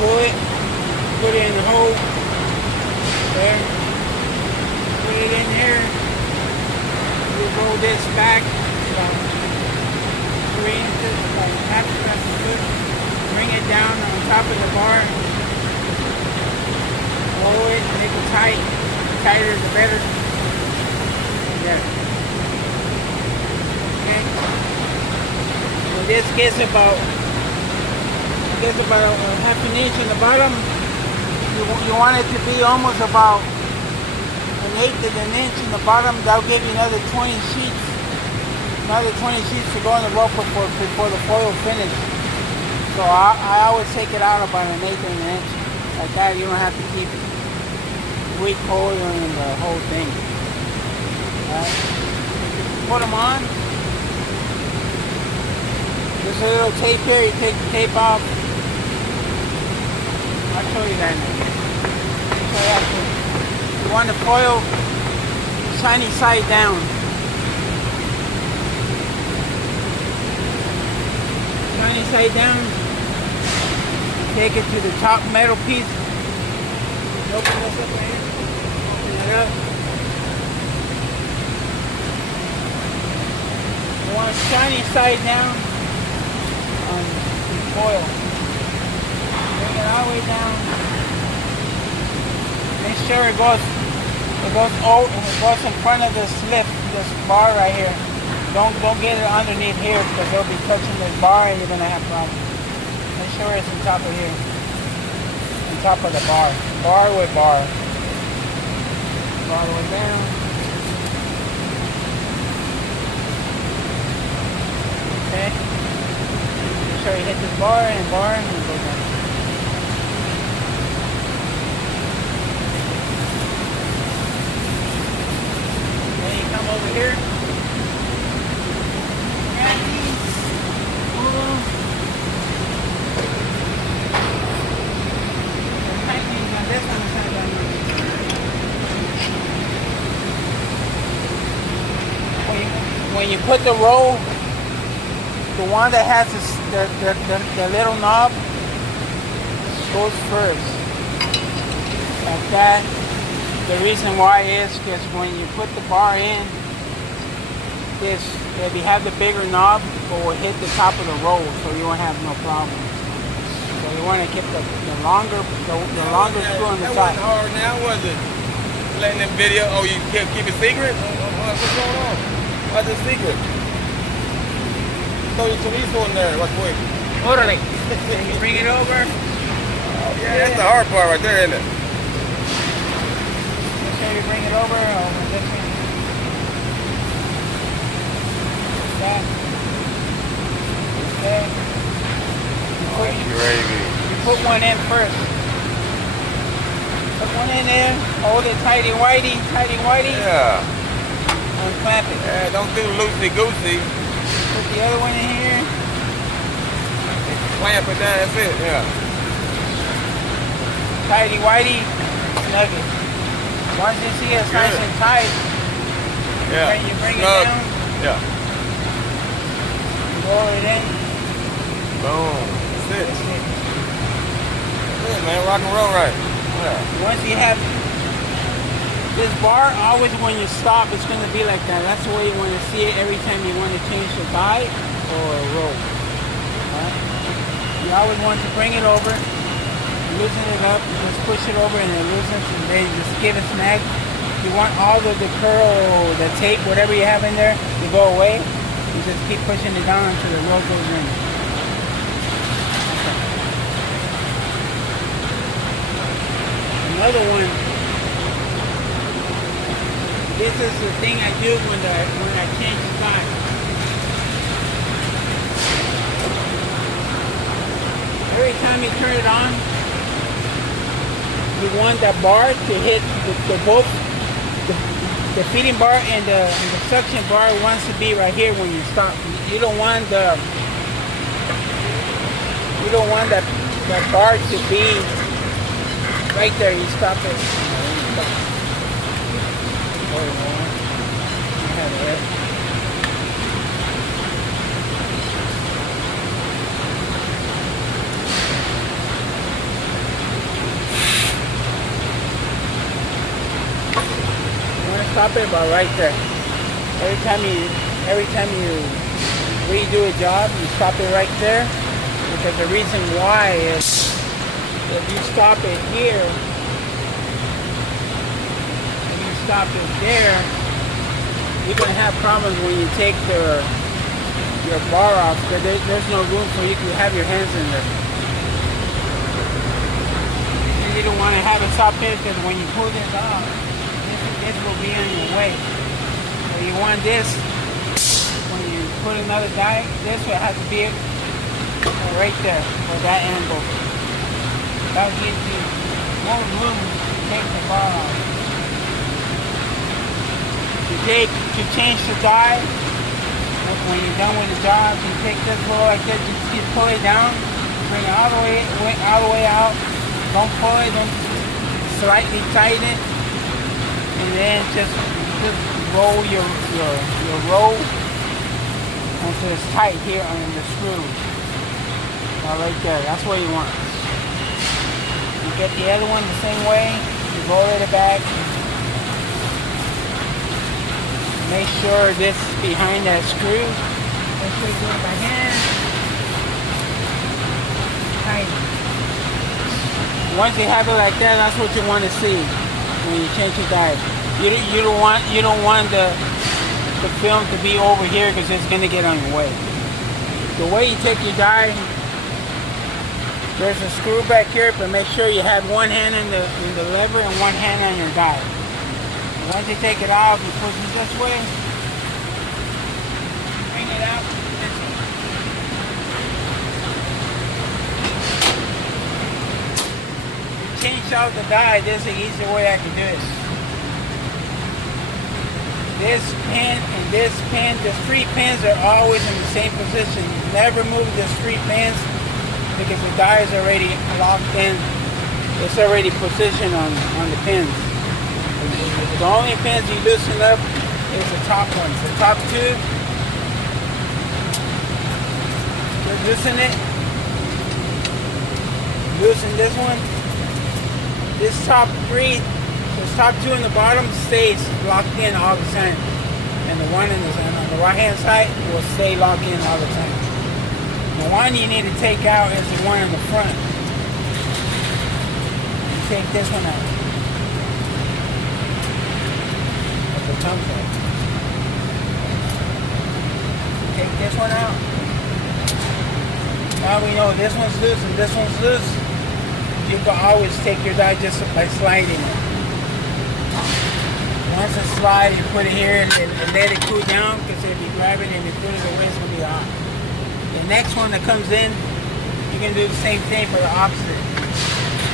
glue it, put it in the hole, there, put it in here, you roll this back, about 3 inches, about half a foot, bring it down on top of the bar, roll it, make it tight, the tighter the better, there. Okay, when this gets about a half an inch in the bottom, you want it to be almost about 1/8 of an inch in the bottom. That'll give you another 20 sheets. Another 20 sheets to go in the rope before the foil finish. So I always take it out about 1/8 of an inch. Like that, you don't have to keep recoiling the whole thing. Alright. Put them on. There's a little tape here. You take the tape off. I'll show you that in a minute. So you want the foil shiny side down. Shiny side down. Take it to the top metal piece. Open this up right here. Open it up. You want shiny side down on the foil. Bring it all the way down. Make sure it goes in front of the slip, this bar right here. Don't get it underneath here because they'll be touching this bar and you're gonna have problems. Make sure it's on top of here. On top of the bar. Bar with bar. All the way down. Okay. Make sure you hit this bar and go down. Then you come over here. Grab these. Pull them. The tightening on this one is not done. When you put the roll, the one that has the little knob goes first. Like that. The reason why is because when you put the bar in, if you have the bigger knob, it will hit the top of the roll, so you won't have no problem. So you want to keep the longer screw on the top. That wasn't hard now, was it? Letting them video. Oh, you keep it secret? What's going on? What's the secret? Throw your chorizo in there, right quick. Totally. Then you bring it over. Oh, yeah, that's the hard part right there, isn't it? Make sure you bring it over this way. That. Okay. You put one in first. Put one in there. Hold it tighty whitey. Yeah. And clamp it. Yeah, don't do loosey-goosey. Put the other one in here. Clamp it down, that's it, yeah. Tighty whitey, snug it. Once you see it's nice and tight, you bring it down. Yeah. Roll it in. Boom. That's it. That's it, man. Rock and roll right. Yeah. Once you have this bar, always when you stop, it's going to be like that. That's the way you want to see it every time you want to change the die or a roll. Right? You always want to bring it over, loosen it up, just push it over and it loosens, and then just give it a snag. You want all the curl, the tape, whatever you have in there to go away. You just keep pushing it down until the roll goes in. Another one. This is the thing I do when I change the die. Every time you turn it on, you want that bar to hit the feeding bar and the suction bar wants to be right here when you stop. You don't want that bar to be right there. You stop it. stop it about right there. Every time you redo a job, you stop it right there, because the reason why is if you stop it here, if you stop it there, you're gonna have problems when you take your bar off, because there's no room for you to have your hands in there. And you don't want to have it stop here, because when you pull this off, this will be in your way. So you want this, when you put another die, this will have to be right there for that angle. That gives you more room to take the bar off. To change the die, when you're done with the job, you take this roll like this, you pull it down, bring it all the way out. Don't pull it, don't slightly tighten it, and then just roll your roll until it's tight here on the screw. Right there, that's what you want. You get the other one the same way, you roll it back. Make sure this is behind that screw. Make sure you do it by hand. Tight. Once you have it like that, that's what you want to see when you change your die. You don't want the film to be over here, because it's going to get on your way. The way you take your die, there's a screw back here, but make sure you have one hand in the lever and one hand on your die. Once you take it off, you push it this way, bring it out this way. You change out the die, this is the easy way I can do it. This pin and this pin, the 3 pins are always in the same position. Never move the 3 pins, because the die is already locked in. It's already positioned on the pins. The only pins you loosen up is the top ones. The top 2, just loosen it. Loosen this one. This top 3, this top 2 in the bottom stays locked in all the time. And the one on the right hand side will stay locked in all the time. The one you need to take out is the one in the front. You take this one out. Thumbs up. Take this one out. Now we know this one's loose and this one's loose. You can always take your die just by sliding it. Once it slides, you put it here and let it cool down, because if you grab it and you put it away, it's going to be hot. The next one that comes in, you can do the same thing for the opposite.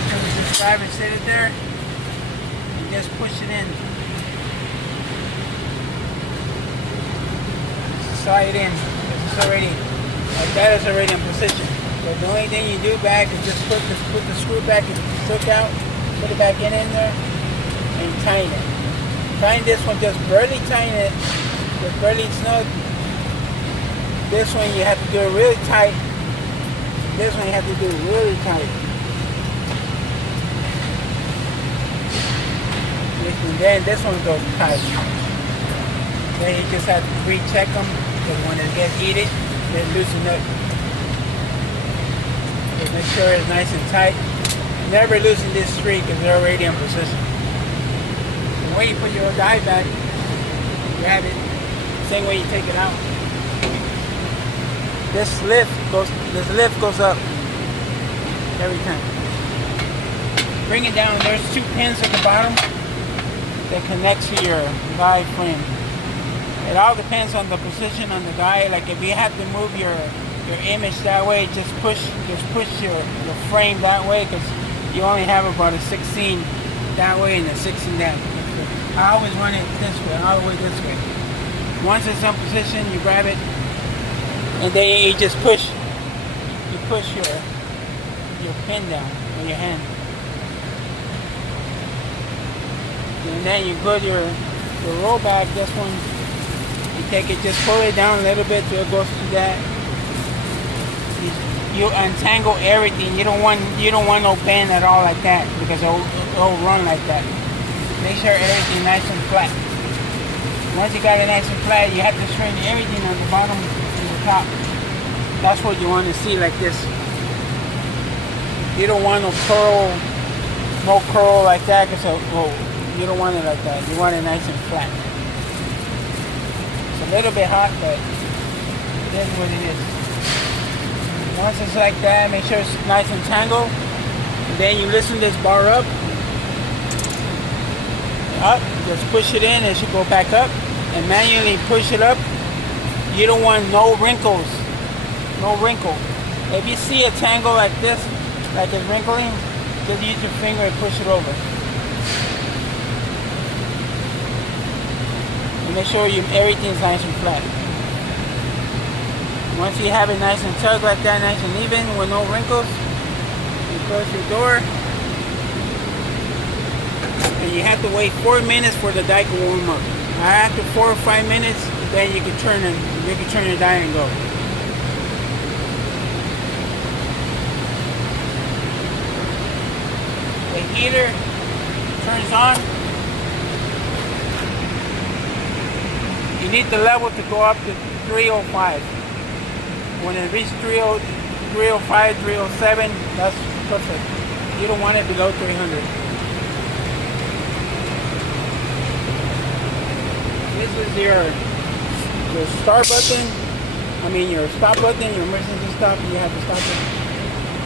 So just grab it, sit it there, and just push it in. Slide it in, because it's already, like that is already in position. So the only thing you do back is just put the screw back and took out, put it back in there, and you tighten it. Tighten this one, just barely tighten it, just barely snug. This one you have to do it really tight. This one you have to do it really tight. And then this one goes tight. Then you just have to recheck them, because when it gets heated, they loosen up. So make sure it's nice and tight. Never loosen this screw, because they're already in position. The way you put your die back, grab it, same way you take it out. This lift goes up every time. Bring it down. There's 2 pins at the bottom that connects to your die frame. It all depends on the position on the die. Like if you have to move your image that way, just push your frame that way, because you only have about a 16 that way and a 16 that way. I always run it this way, all the way this way. Once it's in position, you grab it, and then you just push. You push your pin down with your hand, and then you put your roll back. This one, you take it, just pull it down a little bit till it goes to that. You untangle everything. You don't want no bend at all like that, because it'll run like that. Make sure everything's nice and flat. Once you got it nice and flat, you have to straighten everything on the bottom and the top. That's what you want to see like this. You don't want no curl like that, because you don't want it like that. You want it nice and flat. It's a little bit hot, but it is what it is. Once it's like that, make sure it's nice and tangled. And then you loosen this bar up. Just push it in, it should go back up. And manually push it up. You don't want no wrinkles. No wrinkle. If you see a tangle like this, like it's wrinkling, just use your finger and push it over. And make sure everything's nice and flat. Once you have it nice and tugged like that, nice and even with no wrinkles, you close your door. And you have to wait 4 minutes for the die to warm up. After 4 or 5 minutes, then you can turn the die and go. The heater turns on. You need the level to go up to 305. When it reaches 305, 307, that's perfect. You don't want it below 300. This is your start button. I mean your stop button, your emergency stop. You have to stop it.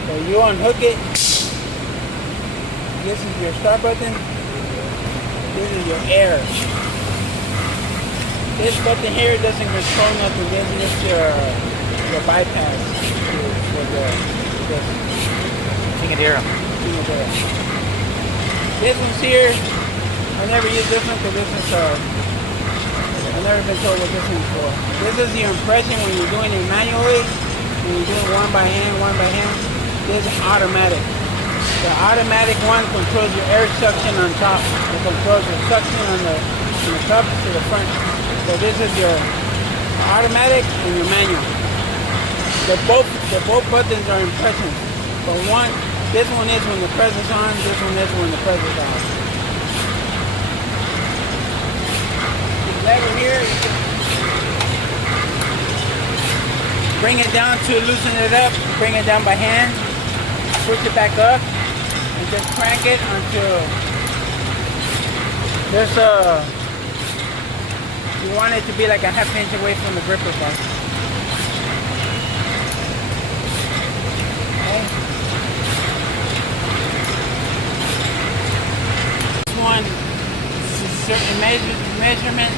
So you unhook it. This is your start button. This is your air. This button here doesn't control nothing. This is just your bypass for the Chingadera. This one's here. I never use this one because this is I've never been told what this one's for. This is your impression when you're doing it manually. When you're doing one by hand. This is automatic. The automatic one controls your air suction on top. It controls your suction on the top to the front. So this is your automatic and your manual. The both buttons are impressions. But this one is when the press is on. This one is when the press is off. Lever here, you can bring it down to loosen it up, bring it down by hand, push it back up, and just crank it until there's you want it to be like a ½ inch away from the gripper bar. Okay. This one is a certain measurement.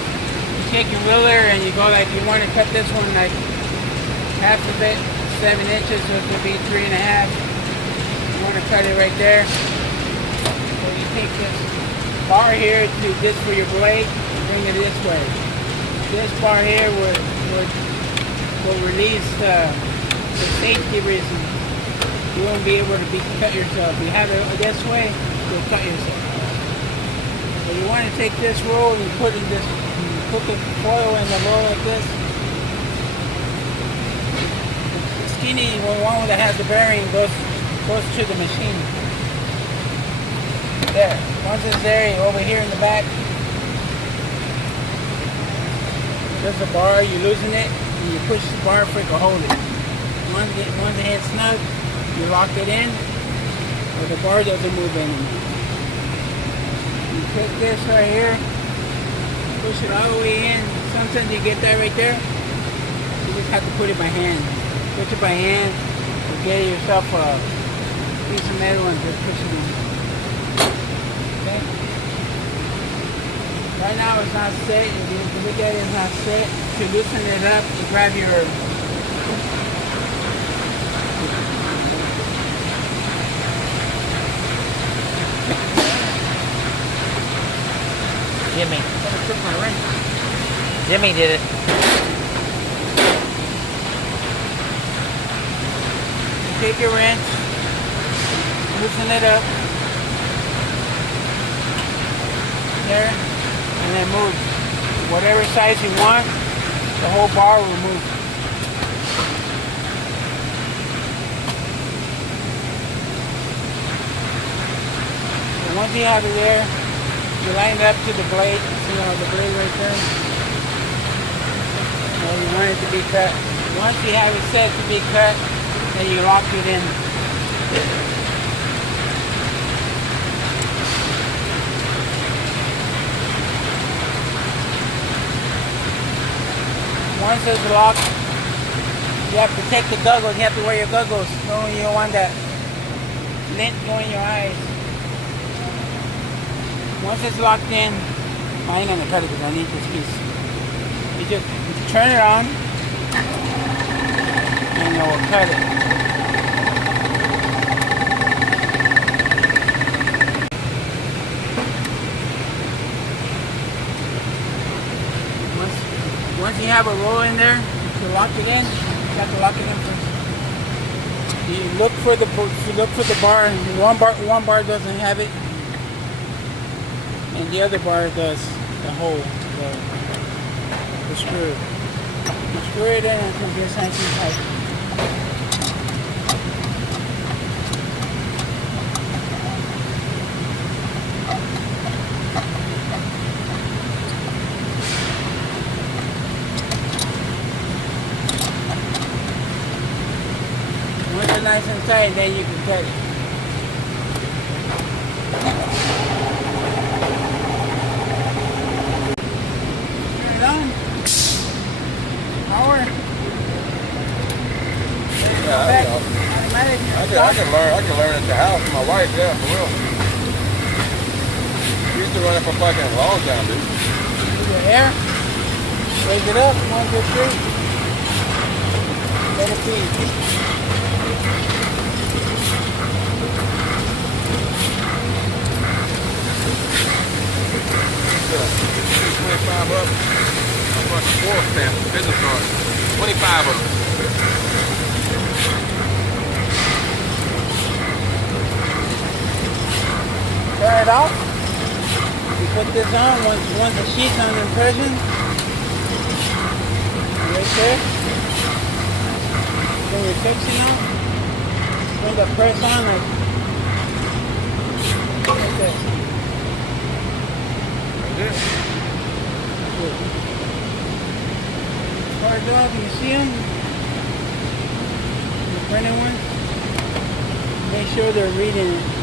Take your ruler and you go like, you want to cut this one like half of it, 7 inches, so it could be 3.5. You want to cut it right there. So you take this bar here to this for your blade and bring it this way. This bar here will release the safety reason. You won't be able to cut yourself. You have it this way, you'll cut yourself. So you want to take this roll and put the foil in the roll like this. The skinny one that has the bearing goes to the machine. There. Once it's there, over here in the back, there's a bar. You loosen it and you push the bar for it to hold it. Once it hits snug, you lock it in, or the bar doesn't move anymore. You take this right here. Push it all the way in. Sometimes you get that right there. You just have to put it by hand. Push it by hand. Or get yourself a piece of metal and just push it in. Okay? Right now it's not set. If you look at it, it's not set. To loosen it up, you grab your Jimmy. I took my wrench. Jimmy did it. You take your wrench, loosen it up. There. And then move. Whatever size you want, the whole bar will move. And once you have it there, you line it up to the blade. See the blade right there? So you want it to be cut. Once you have it set to be cut, then you lock it in. Once it's locked, you have to take the goggles. You have to wear your goggles. No, you don't want that lint going in your eyes. Once it's locked in, I ain't gonna cut it because I need this piece. You just turn it on, and it will cut it. Once you have a roll in there, to lock it in, you have to lock it in first. You look for the bar. One bar doesn't have it, and the other bar does. The hole, the screw. You screw it in until it gets nice and tight. Once it's nice and tight, then you can cut it. Turn it on. Power. Yeah, Back. I know. Automatic. I can learn at the house with my wife, yeah, for real. We used to run it for fucking a long time, dude. Do the air. Raise it up. 1, 2, 3. Let it feed. $25 up. My fucking floor stamp, business card. 25 of them. Turn it off. You put this on once the sheet's on impression. Right there. Bring your fixing on. Bring the press on like that. That's it. Hard dog, you see them? The printed ones? Make sure they're reading it.